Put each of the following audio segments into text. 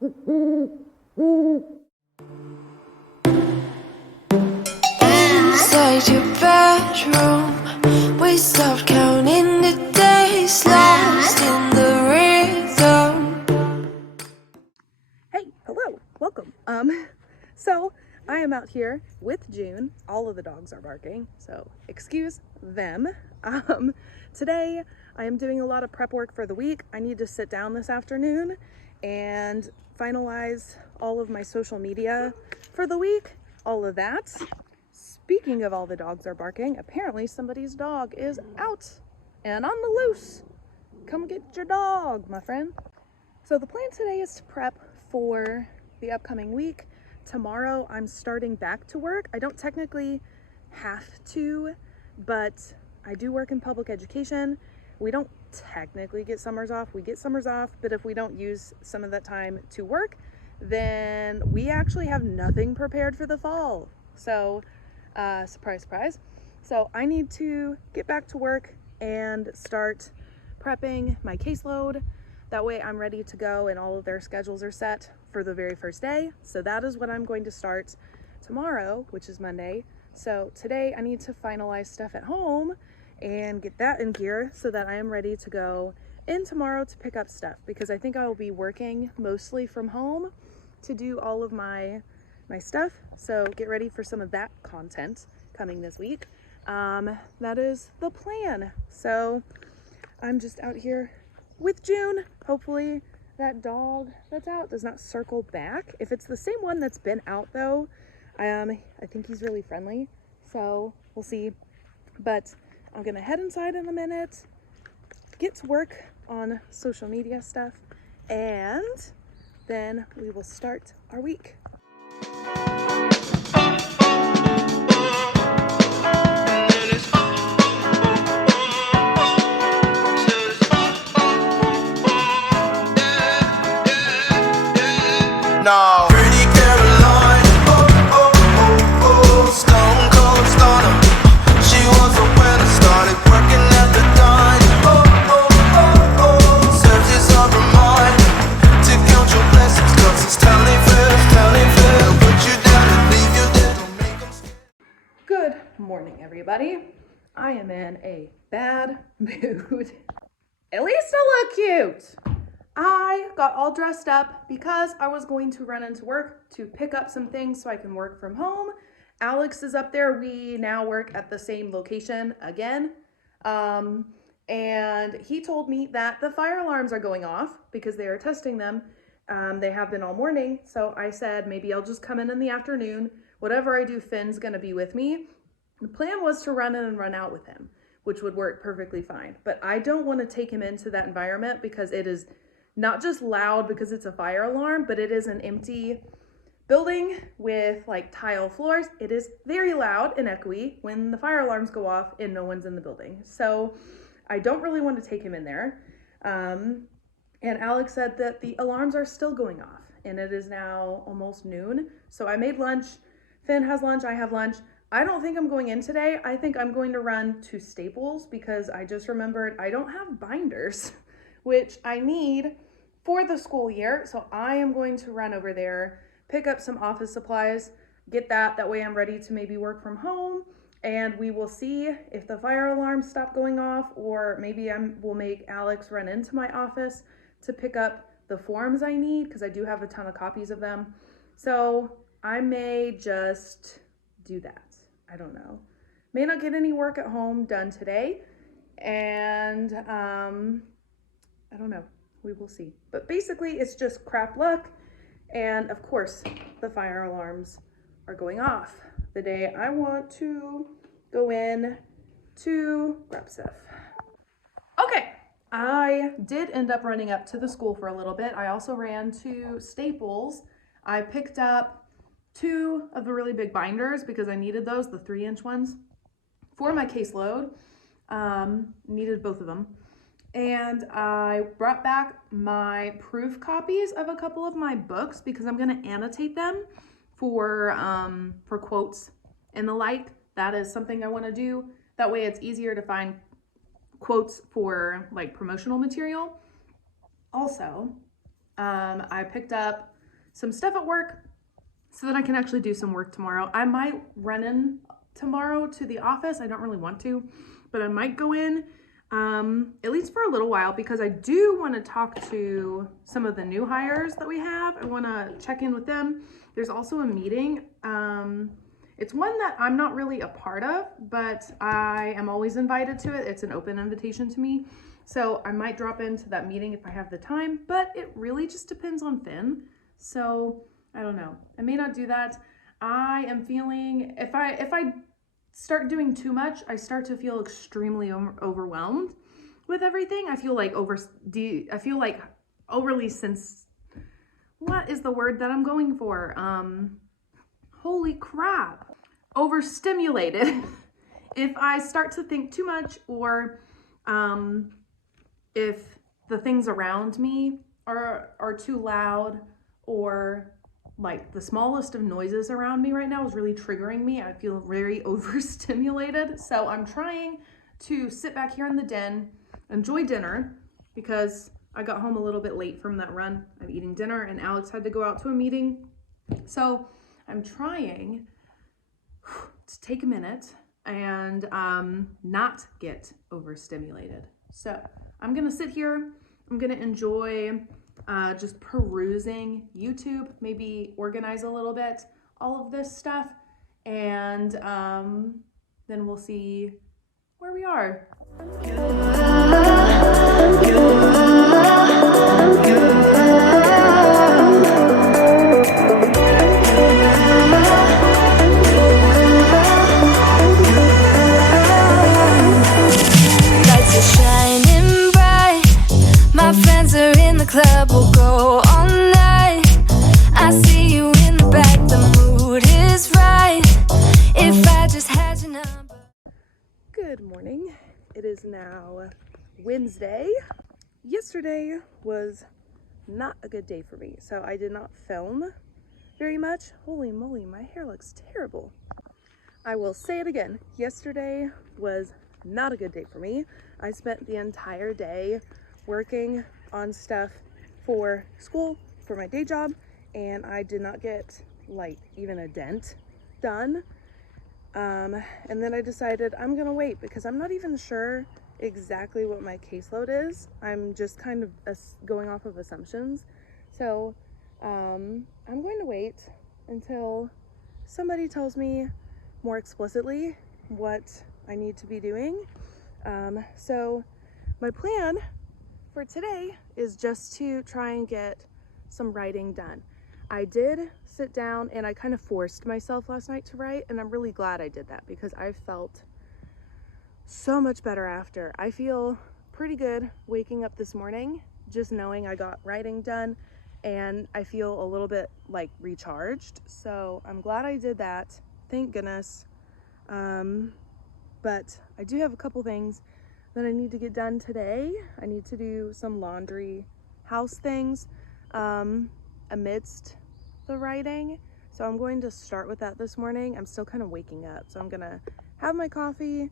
Inside your bedroom, we stopped counting the days, lost in the rhythm. Hey, hello, welcome. So I am out here with June. All of the dogs are barking, so excuse them. Today I am doing a lot of prep work for the week. I need to sit down this afternoon and finalize all of my social media for the week, all of that. Speaking of all the dogs are barking, apparently somebody's dog is out and on the loose. Come get your dog, my friend. So the plan today is to prep for the upcoming week. Tomorrow I'm starting back to work. I don't technically have to, but I do work in public education. We don't technically get summers off. We get summers off, but if we don't use some of that time to work, then we actually have nothing prepared for the fall. So, surprise, surprise. So I need to get back to work and start prepping my caseload. That way I'm ready to go and all of their schedules are set for the very first day. So that is what I'm going to start tomorrow, which is Monday. So today I need to finalize stuff at home and get that in gear so that I am ready to go in tomorrow to pick up stuff, because I think I will be working mostly from home to do all of my stuff. So get ready for some of that content coming this week. That is the plan. So I'm just out here with June. Hopefully that dog that's out does not circle back. If it's the same one that's been out though, I think he's really friendly, so we'll see. But I'm gonna head inside in a minute, get to work on social media stuff, and then we will start our week. No. Pretty Caroline, stone cold stunner. She was a winner, started working at the dime. Serves his upper mind to count your blessings, 'cause it's town ain't fair. Put you down and leave you dead. Don't make 'em scared. Good morning, everybody. I am in a bad mood. At least I look cute. I got all dressed up because I was going to run into work to pick up some things so I can work from home. Alex is up there. We now work at the same location again. And he told me that the fire alarms are going off because they are testing them. They have been all morning. So I said, maybe I'll just come in the afternoon. Whatever I do, Finn's going to be with me. The plan was to run in and run out with him, which would work perfectly fine. But I don't want to take him into that environment because it is not just loud because it's a fire alarm, but it is an empty building with like tile floors. It is very loud and echoey when the fire alarms go off and no one's in the building. So I don't really want to take him in there. And Alex said that the alarms are still going off and it is now almost noon. So I made lunch. Finn has lunch, I have lunch. I don't think I'm going in today. I think I'm going to run to Staples because I just remembered I don't have binders, which I need for the school year. So I am going to run over there, pick up some office supplies, get that way I'm ready to maybe work from home, and we will see if the fire alarms stop going off, or maybe we'll make Alex run into my office to pick up the forms I need because I do have a ton of copies of them. So I may just do that. I don't know. May not get any work at home done today, and I don't know. We will see. But basically, it's just crap luck. And of course, the fire alarms are going off the day I want to go in to grab stuff. Okay, I did end up running up to the school for a little bit. I also ran to Staples. I picked up 2 of the really big binders because I needed those, the 3-inch ones, for my caseload. Needed both of them. And I brought back my proof copies of a couple of my books because I'm going to annotate them for quotes and the like. That is something I want to do. That way it's easier to find quotes for like promotional material. Also, I picked up some stuff at work so that I can actually do some work tomorrow. I might run in tomorrow to the office. I don't really want to, but I might go in at least for a little while, because I do want to talk to some of the new hires that we have. I want to check in with them. There's also a meeting. It's one that I'm not really a part of, but I am always invited to it. It's an open invitation to me. So I might drop into that meeting if I have the time, but it really just depends on Finn. So I don't know. I may not do that. I am feeling, if I start doing too much, I start to feel extremely overwhelmed with everything. I feel like overly what is the word that I'm going for? Holy crap. Overstimulated. If I start to think too much, or if the things around me are too loud, or like the smallest of noises around me right now is really triggering me, I feel very overstimulated. So I'm trying to sit back here in the den, enjoy dinner, because I got home a little bit late from that run. I'm eating dinner and Alex had to go out to a meeting. So I'm trying to take a minute and not get overstimulated. So I'm gonna sit here, I'm gonna enjoy just perusing YouTube, maybe organize a little bit, all of this stuff, and then we'll see where we are. Lights are shining bright. My friends are in the club, we'll go all night. I see you in the back, the mood is right. If I just had your number. Good morning. It is now Wednesday. Yesterday was not a good day for me, so I did not film very much. Holy moly, my hair looks terrible. I will say it again. Yesterday was not a good day for me. I spent the entire day working on stuff for school, for my day job, and I did not get like even a dent done. And then I decided I'm gonna wait, because I'm not even sure exactly what my caseload is. I'm just kind of going off of assumptions. So I'm going to wait until somebody tells me more explicitly what I need to be doing. So my plan for today is just to try and get some writing done. I did sit down and I kind of forced myself last night to write, and I'm really glad I did that, because I felt so much better after. I feel pretty good waking up this morning just knowing I got writing done, and I feel a little bit like recharged. So I'm glad I did that, thank goodness. But I do have a couple things that I need to get done today. I need to do some laundry house things amidst the writing. So I'm going to start with that this morning. I'm still kind of waking up, so I'm gonna have my coffee.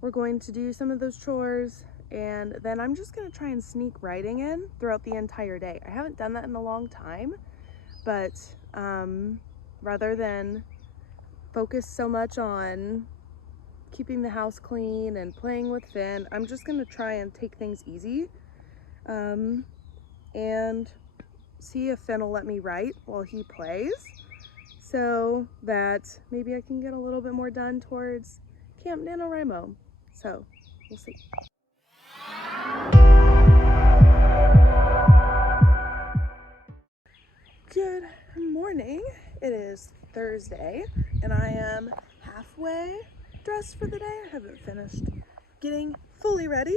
We're going to do some of those chores, and then I'm just gonna try and sneak writing in throughout the entire day. I haven't done that in a long time, but rather than focus so much on keeping the house clean and playing with Finn, I'm just gonna try and take things easy and see if Finn will let me write while he plays, so that maybe I can get a little bit more done towards Camp NaNoWriMo. So we'll see. Good morning. It is Thursday and I am halfway dressed for the day. I haven't finished getting fully ready,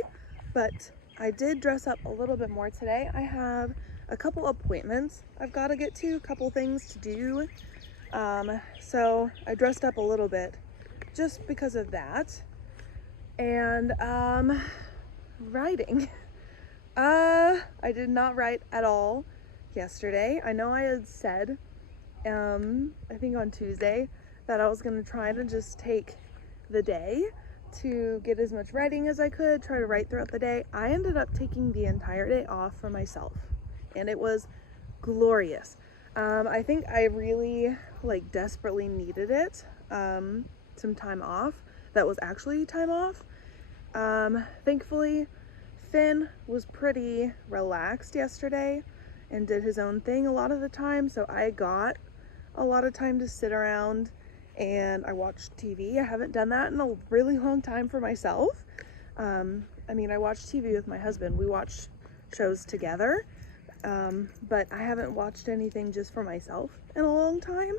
but I did dress up a little bit more today. I have a couple appointments I've got to get to, a couple things to do. So I dressed up a little bit just because of that. And writing. I did not write at all yesterday. I know I had said, I think on Tuesday, that I was gonna try to just take the day to get as much writing as I could, try to write throughout the day. I ended up taking the entire day off for myself, and it was glorious. I think I really like desperately needed it. Some time off that was actually time off. Thankfully, Finn was pretty relaxed yesterday and did his own thing a lot of the time, so I got a lot of time to sit around and I watched TV. I haven't done that in a really long time for myself. I mean, I watch TV with my husband. We watch shows together, but I haven't watched anything just for myself in a long time.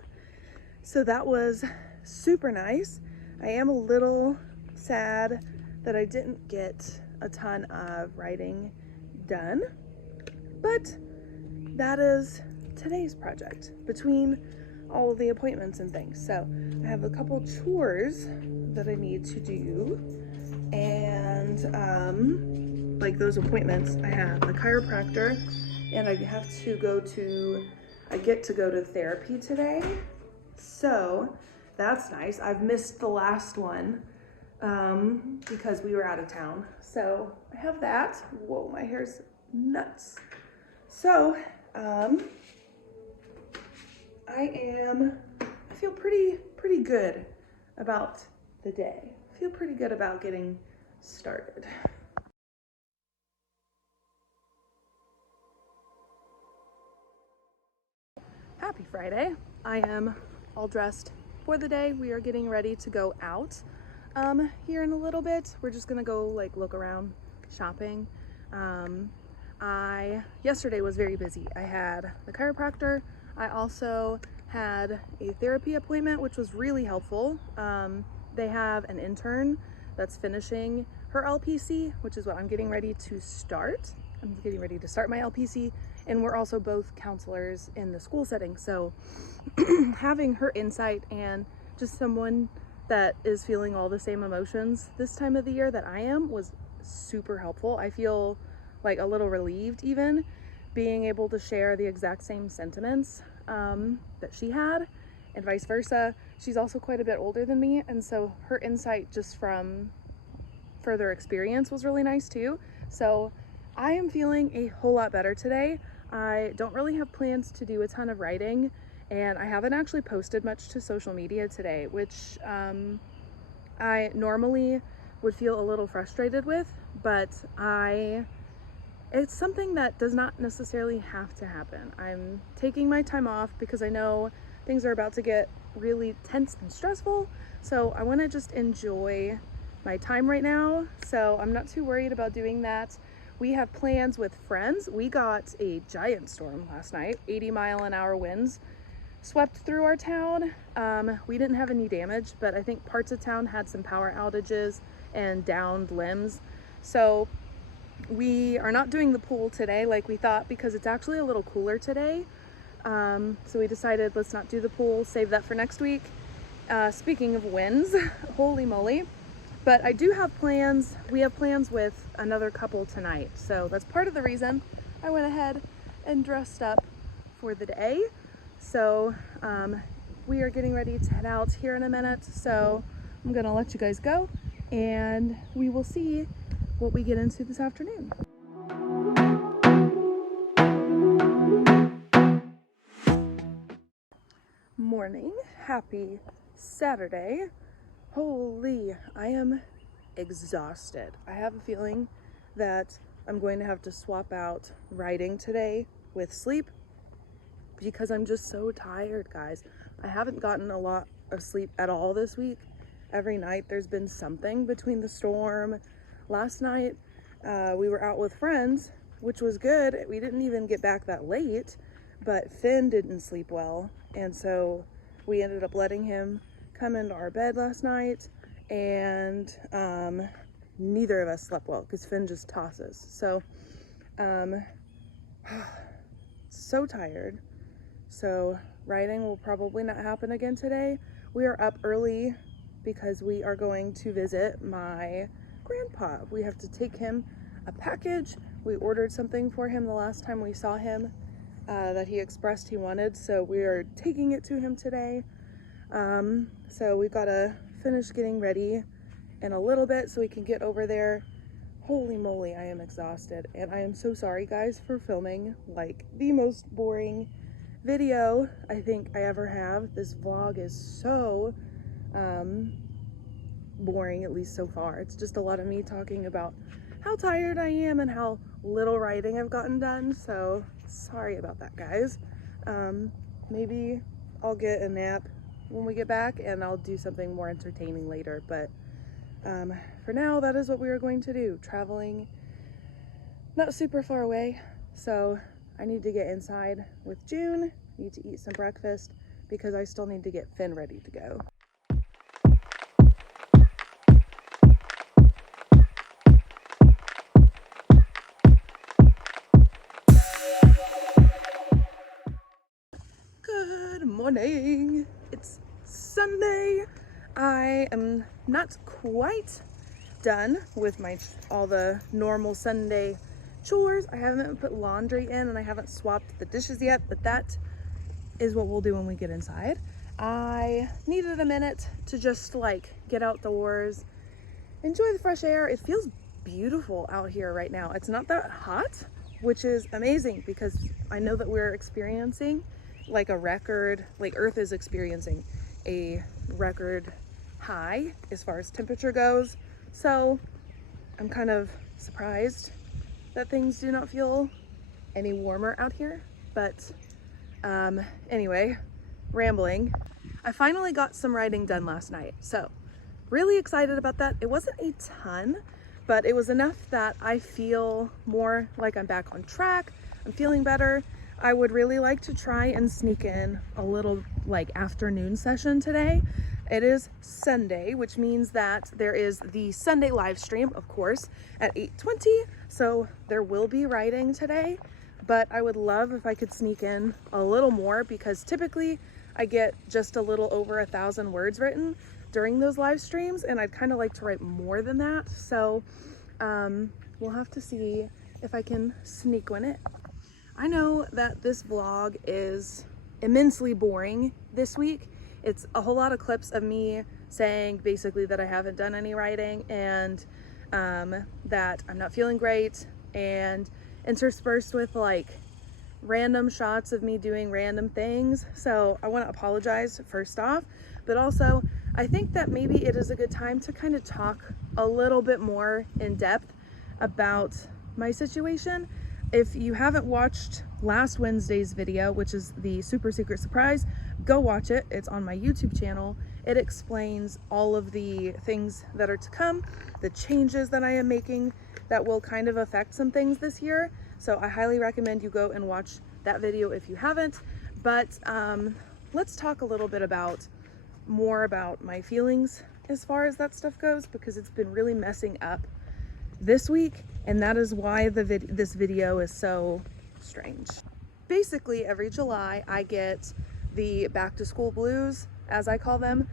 So that was super nice. I am a little sad that I didn't get a ton of writing done, but that is today's project between all of the appointments and things. So I have a couple chores that I need to do, and like those appointments, I have a chiropractor and I get to go to therapy today. So that's nice. I've missed the last one because we were out of town. So I have that. Whoa, my hair's nuts. So I feel pretty good about the day. I feel pretty good about getting started. Happy Friday. I am all dressed for the day. We are getting ready to go out here in a little bit. We're just gonna go like look around shopping. Yesterday was very busy. I had the chiropractor. I also had a therapy appointment, which was really helpful. They have an intern that's finishing her LPC, which is what I'm getting ready to start. I'm getting ready to start my LPC, and we're also both counselors in the school setting. So having her insight and just someone that is feeling all the same emotions this time of the year that I am was super helpful. I feel like a little relieved even being able to share the exact same sentiments that she had, and vice versa. She's also quite a bit older than me, and so her insight just from further experience was really nice too. So I am feeling a whole lot better today. I don't really have plans to do a ton of writing, and I haven't actually posted much to social media today, which I normally would feel a little frustrated with, but it's something that does not necessarily have to happen. I'm taking my time off because I know things are about to get really tense and stressful, so I want to just enjoy my time right now. So I'm not too worried about doing that. We have plans with friends. We got a giant storm last night. 80-mile-an-hour winds swept through our town. We didn't have any damage, but I think parts of town had some power outages and downed limbs. So we are not doing the pool today like we thought because it's actually a little cooler today. So we decided let's not do the pool, save that for next week. Speaking of winds, holy moly. But I do have plans. We have plans with another couple tonight. So that's part of the reason I went ahead and dressed up for the day. So we are getting ready to head out here in a minute. So I'm gonna let you guys go and we will see what we get into this afternoon. Morning, happy Saturday. Holy, I am exhausted. I have a feeling that I'm going to have to swap out writing today with sleep because I'm just so tired, guys. I haven't gotten a lot of sleep at all this week. Every night there's been something between the storm. Last night we were out with friends, which was good. We didn't even get back that late, but Finn didn't sleep well, and so we ended up letting him come into our bed last night, and neither of us slept well because Finn just tosses. So so tired. So writing will probably not happen again today. We are up early because we are going to visit my grandpa. We have to take him a package. We ordered something for him the last time we saw him that he expressed he wanted, so we are taking it to him today. So we've got to finish getting ready in a little bit so we can get over there. holy moly, I am exhausted, and I am so sorry guys for filming like the most boring video I think I ever have. This vlog is so boring, at least so far. It's just a lot of me talking about how tired I am and how little writing I've gotten done, so sorry about that guys. Maybe I'll get a nap when we get back and I'll do something more entertaining later, but for now that is what we are going to do. Traveling not super far away, so I need to get inside with June, need to eat some breakfast because I still need to get Finn ready to go. Good morning. It's Sunday. I am not quite done with all the normal Sunday chores. I haven't put laundry in and I haven't swapped the dishes yet, but that is what we'll do when we get inside. I needed a minute to just like get outdoors, enjoy the fresh air. It feels beautiful out here right now. It's not that hot, which is amazing because I know that we're experiencing like a record, like Earth is experiencing a record high as far as temperature goes. So I'm kind of surprised that things do not feel any warmer out here. But anyway, rambling. I finally got some writing done last night. So really excited about that. It wasn't a ton, but it was enough that I feel more like I'm back on track. I'm feeling better. I would really like to try and sneak in a little like afternoon session today. It is Sunday, which means that there is the Sunday live stream, of course, at 8:20. So there will be writing today, but I would love if I could sneak in a little more because typically I get just a little over 1,000 words written during those live streams, and I'd kind of like to write more than that. So we'll have to see if I can sneak one in. I know that this vlog is immensely boring this week. It's a whole lot of clips of me saying basically that I haven't done any writing and that I'm not feeling great, and interspersed with like random shots of me doing random things. So I want to apologize first off, but also I think that maybe it is a good time to kind of talk a little bit more in depth about my situation. If you haven't watched last Wednesday's video, which is the super secret surprise, go watch it. It's on my YouTube channel. It explains all of the things that are to come, the changes that I am making that will kind of affect some things this year. So I highly recommend you go and watch that video if you haven't. But let's talk a little bit more about my feelings as far as that stuff goes, because it's been really messing up this week, and that is why this video is so strange. Basically, every July I get the back to school blues, as I call them.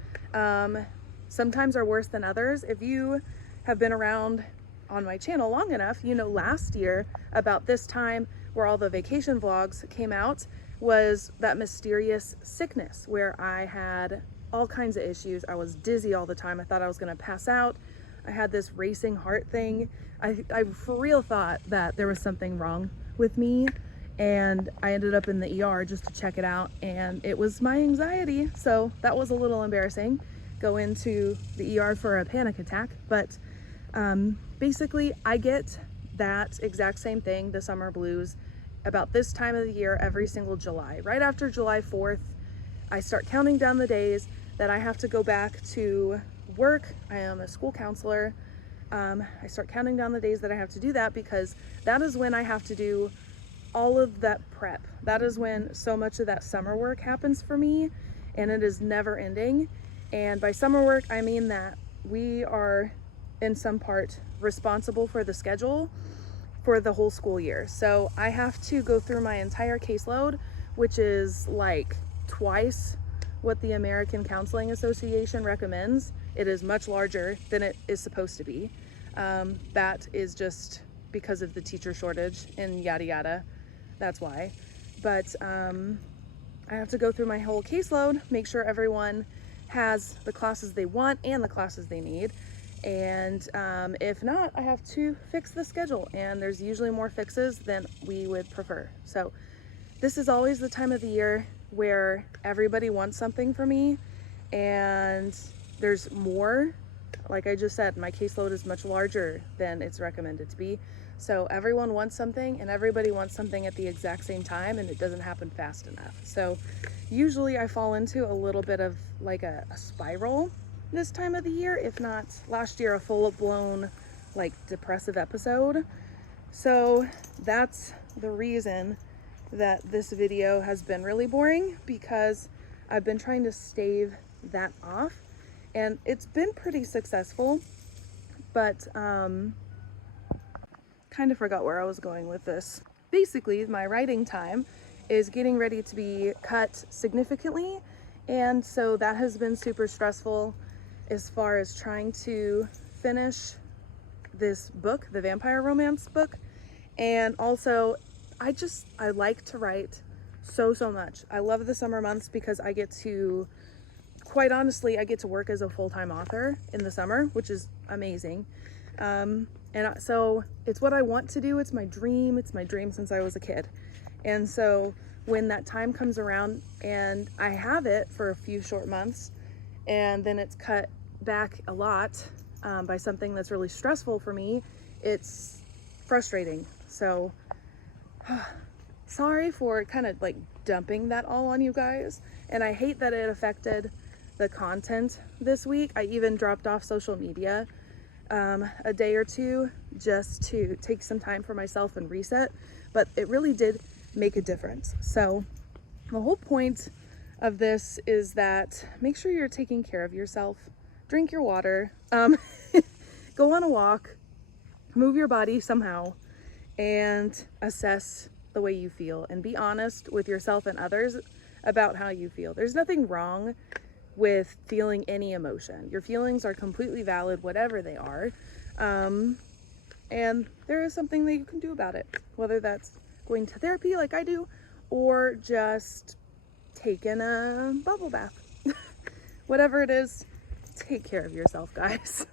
Sometimes are worse than others. If you have been around on my channel long enough, you know last year about this time where all the vacation vlogs came out was that mysterious sickness where I had all kinds of issues. I was dizzy all the time. I thought I was gonna pass out. I had this racing heart thing. I for real thought that there was something wrong with me, and I ended up in the ER just to check it out, and it was my anxiety. So that was a little embarrassing, go into the ER for a panic attack. But basically I get that exact same thing, the summer blues, about this time of the year every single July. Right after July 4th, I start counting down the days that I have to go back to work. I am a school counselor. I start counting down the days that I have to do that, because that is when I have to do all of that prep. That is when so much of that summer work happens for me, and it is never ending. And by summer work, I mean that we are in some part responsible for the schedule for the whole school year. So I have to go through my entire caseload, which is like twice what the American Counseling Association recommends. It is much larger than it is supposed to be. That is just because of the teacher shortage and yada yada. That's why. But I have to go through my whole caseload, make sure everyone has the classes they want and the classes they need. And if not, I have to fix the schedule, and there's usually more fixes than we would prefer. So this is always the time of the year where everybody wants something from me, and there's more. Like I just said, my caseload is much larger than it's recommended to be. So everyone wants something, and everybody wants something at the exact same time, and it doesn't happen fast enough. So usually I fall into a little bit of like a spiral this time of the year, if not last year, a full-blown like depressive episode. So that's the reason that this video has been really boring, because I've been trying to stave that off, and it's been pretty successful. But kind of forgot where I was going with this. Basically, my writing time is getting ready to be cut significantly, and so that has been super stressful as far as trying to finish this book, the vampire romance book. And also I like to write so much. I love the summer months because I get to, quite honestly, I get to work as a full-time author in the summer, which is amazing. And so it's what I want to do. It's my dream since I was a kid. And so when that time comes around and I have it for a few short months, and then it's cut back a lot by something that's really stressful for me, it's frustrating. So sorry for kind of like dumping that all on you guys, and I hate that it affected the content this week. I even dropped off social media a day or two just to take some time for myself and reset, but it really did make a difference. So the whole point of this is that make sure you're taking care of yourself. Drink your water, go on a walk, move your body somehow, and assess the way you feel, and be honest with yourself and others about how you feel. There's nothing wrong with feeling any emotion. Your feelings are completely valid, whatever they are, and there is something that you can do about it, whether that's going to therapy like I do, or just taking a bubble bath. Whatever it is, take care of yourself, guys.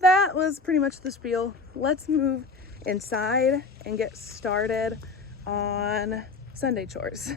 That was pretty much the spiel. Let's move inside and get started on Sunday chores.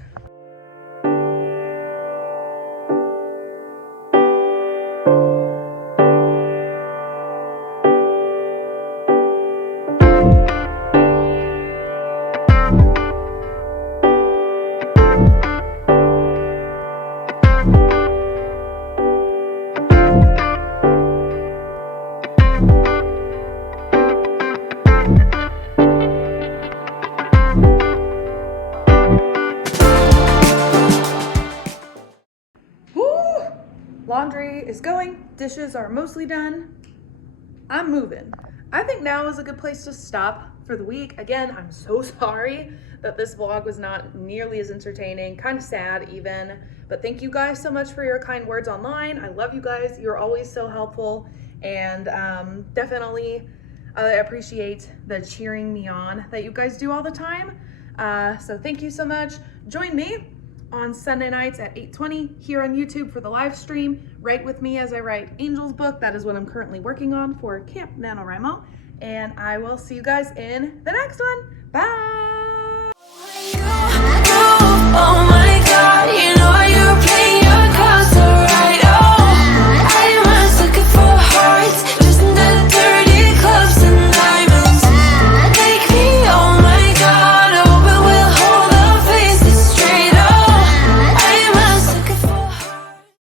Laundry is going, dishes are mostly done. I'm moving. I think now is a good place to stop for the week. Again, I'm so sorry that this vlog was not nearly as entertaining, kind of sad even, but thank you guys so much for your kind words online. I love you guys. You're always so helpful, and definitely I appreciate the cheering me on that you guys do all the time. So thank you so much. Join me on Sunday nights at 8:20 here on YouTube for the live stream. Write with me as I write Angel's book. That is what I'm currently working on for Camp NaNoWriMo. And I will see you guys in the next one. Bye!